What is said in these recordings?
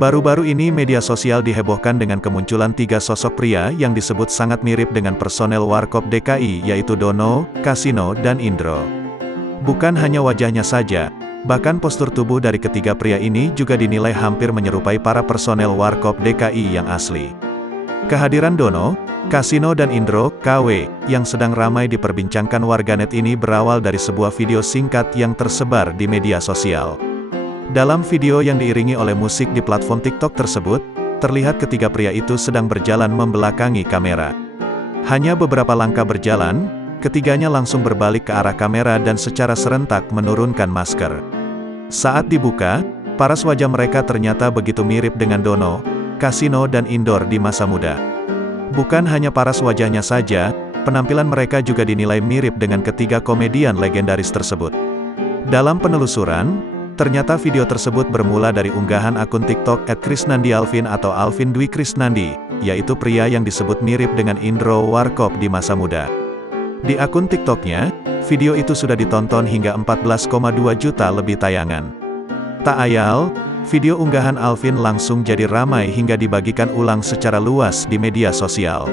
Baru-baru ini media sosial dihebohkan dengan kemunculan tiga sosok pria yang disebut sangat mirip dengan personel Warkop DKI yaitu Dono, Kasino dan Indro. Bukan hanya wajahnya saja, bahkan postur tubuh dari ketiga pria ini juga dinilai hampir menyerupai para personel Warkop DKI yang asli. Kehadiran Dono, Kasino dan Indro, KW, yang sedang ramai diperbincangkan warganet ini berawal dari sebuah video singkat yang tersebar di media sosial. Dalam video yang diiringi oleh musik di platform TikTok tersebut, terlihat ketiga pria itu sedang berjalan membelakangi kamera. Hanya beberapa langkah berjalan, ketiganya langsung berbalik ke arah kamera dan secara serentak menurunkan masker. Saat dibuka, paras wajah mereka ternyata begitu mirip dengan Dono, Kasino dan Indro di masa muda. Bukan hanya paras wajahnya saja, penampilan mereka juga dinilai mirip dengan ketiga komedian legendaris tersebut. Dalam penelusuran, ternyata video tersebut bermula dari unggahan akun TikTok @krisnandialvin atau Alvin Dwi Krisnandi, yaitu pria yang disebut mirip dengan Indro Warkop di masa muda. Di akun TikToknya, video itu sudah ditonton hingga 14,2 juta lebih tayangan. Tak ayal, video unggahan Alvin langsung jadi ramai hingga dibagikan ulang secara luas di media sosial.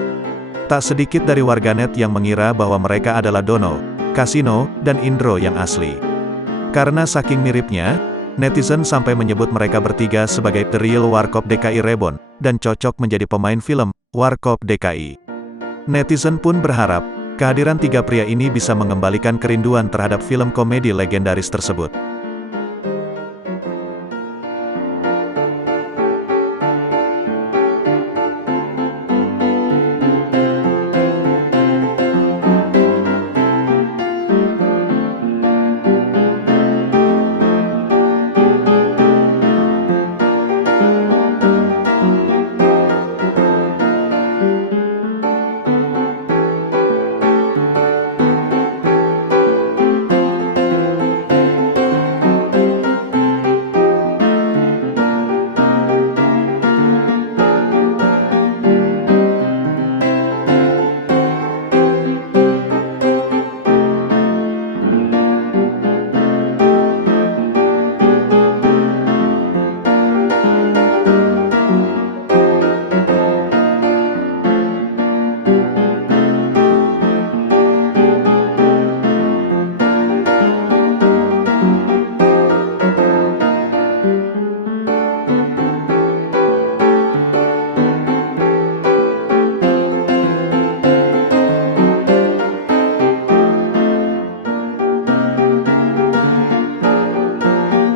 Tak sedikit dari warganet yang mengira bahwa mereka adalah Dono, Kasino, dan Indro yang asli. Karena saking miripnya, netizen sampai menyebut mereka bertiga sebagai The Real Warkop DKI Reborn, dan cocok menjadi pemain film Warkop DKI. Netizen pun berharap, kehadiran tiga pria ini bisa mengembalikan kerinduan terhadap film komedi legendaris tersebut.